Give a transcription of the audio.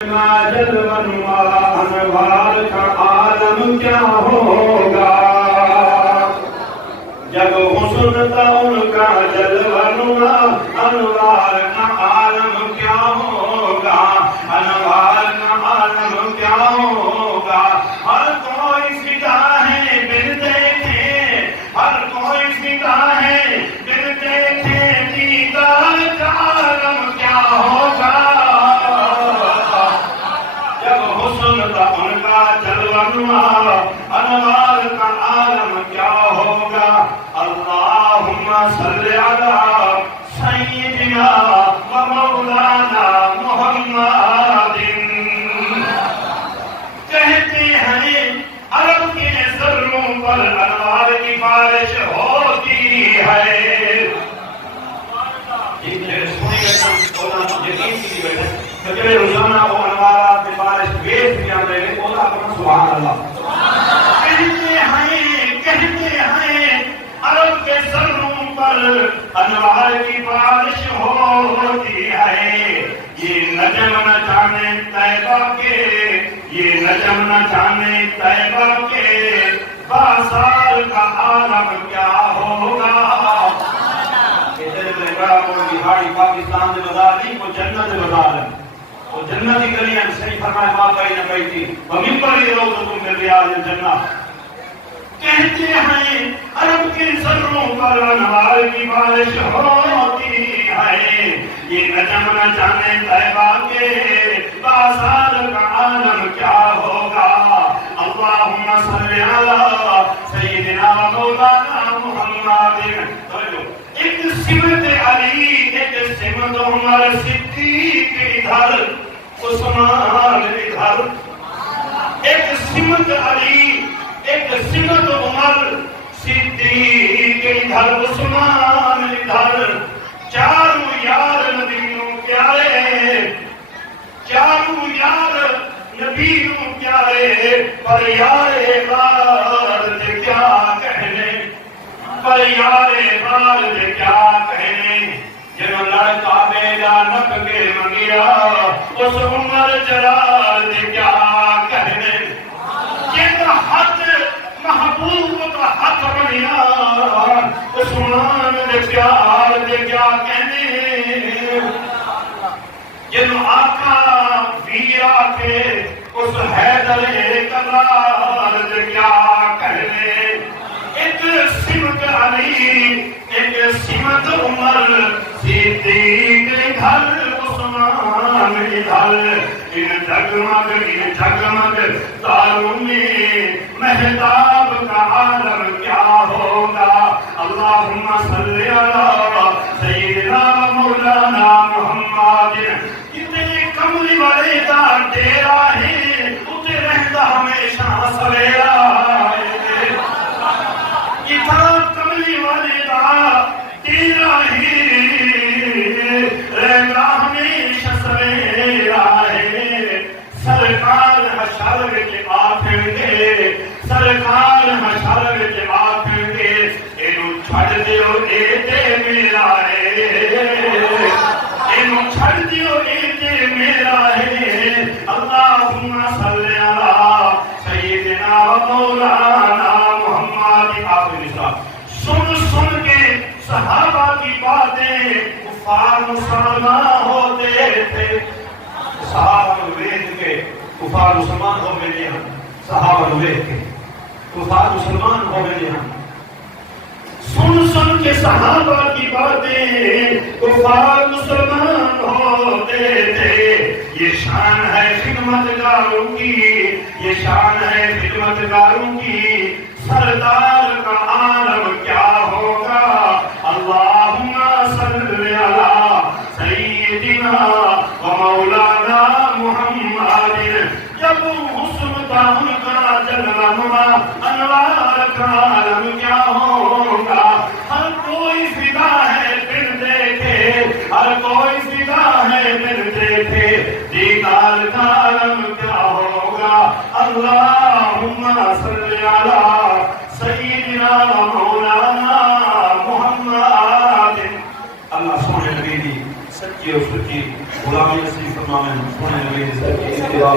جلوہ انوار کا عالم کیا ہوگا جب حسن تھا ان کا جلوہ انوار کا عالم کیا ہوگا انوار کا عالم کیا ہوگا ہر کوئی فدا ہے بن دیکھے ہر کوئی فدا ہے بن دیکھے دیدار کا عالم کیا ہوگا ان کا جلوہ انوار کا عالم کیا ہوگا اللہم صلی علی سیدنا و مولانا محمد کہتے ہیں عرب کے ذروں پر انوار کی بارش ہوتی ہے جب روزانہ وہ انوارات کی بارش بیس میں آنے لگے بولا اپنا سبحان اللہ کہتے ہیں عرب کے ذروں پر انوار کی بارش ہوتی ہے یہ نجم نہ جانے طیبہ کے یہ نجم نہ جانے طیبہ کے بازار کا عالم کیا ہوگا بہاڑی پاکستان کے بازار نہیں وہ جنت بازار ہے وہ جنت کی گلیاں صحیح فرمائے واقعی نہ بیٹھی ومنبر روضۃ من ریاض الجنہ کہتے ہیں عرب کے ذروں پر انوار کی بارش ہوتی ہے یہ نجم نہ جانے طیبہ کے بازار کا عالم کیا ہوگا اللہم صلی علی سیدنا مولانا محمد ایک سمت علی ایک سمت عمر صدیق ادھر عثمان ادھر ایک سمت علی ایک سمت عمر صدیق ادھر عثمان ادھر چاروں یار نبیوں پیارے چاروں یار نبیوں پیارے پر یار غارت کیا کہنے پر یار غارت کیا کہنے جنہوں لڑکا بیجا نک کے منگیا اس عمر جلال کیا کہنے یہ حق محبوب کا حق بنیا عثمان نے پیار دے کیا کہنے جنہوں آقا ویرا کے اس حیدر کرار دے کیا کہنے ایک سمت علی ایک سمت عمر صدیق ادھر عثمان ادھر ان جگمگ تاروں میں مہتاب کا عالم کیا ہوگا اللہم صلی علی سیدنا مولانا محمد کتنے کملی والے دا ڈیرا ہے اتنے رہتا ہمیشہ سویرا اتنا کملی والے دا ڈیرا ہے رہتا ہمیشہ سویرا ہے سرکار حشر کے آخر کے سرکار حشر کے آخر کے انہوں چھڑ دیو ایتے میرا ہے انہوں چھڑ دیو ایتے میرا ہے اللہم صلی علی سیدنا مولانا محمد آخر نصاب سن کے صحابہ کی باتیں کفار مسلمان ہوتے تھے صحابہ وید کے کفار مسلمان ہو گئے ہیں صحابہ وید کے کفار مسلمان ہو گئے ہیں سن کے صحابہ کی باتیں کفار مسلمان ہوتے تھے یہ شان ہے خدمتگاروں کی یہ شان ہے خدمتگاروں کی سردار کا عالم کیا ہوگا اللہم صلی علی سیدنا و مولانا محمد جب حسن تھا ان کا جلوہ انوار کا عالم کیا ہوگا ہر کوئی فدا ہے پھر دیکھے ہر کوئی فدا ہے پھر دیکھے دیدار کا عالم کیا ہوگا اللہم صلی علی سیدنا مولانا محمد اللہ سونے نبی سچی اور سچی غلامی نصیب میں سونے نبی کی اتباع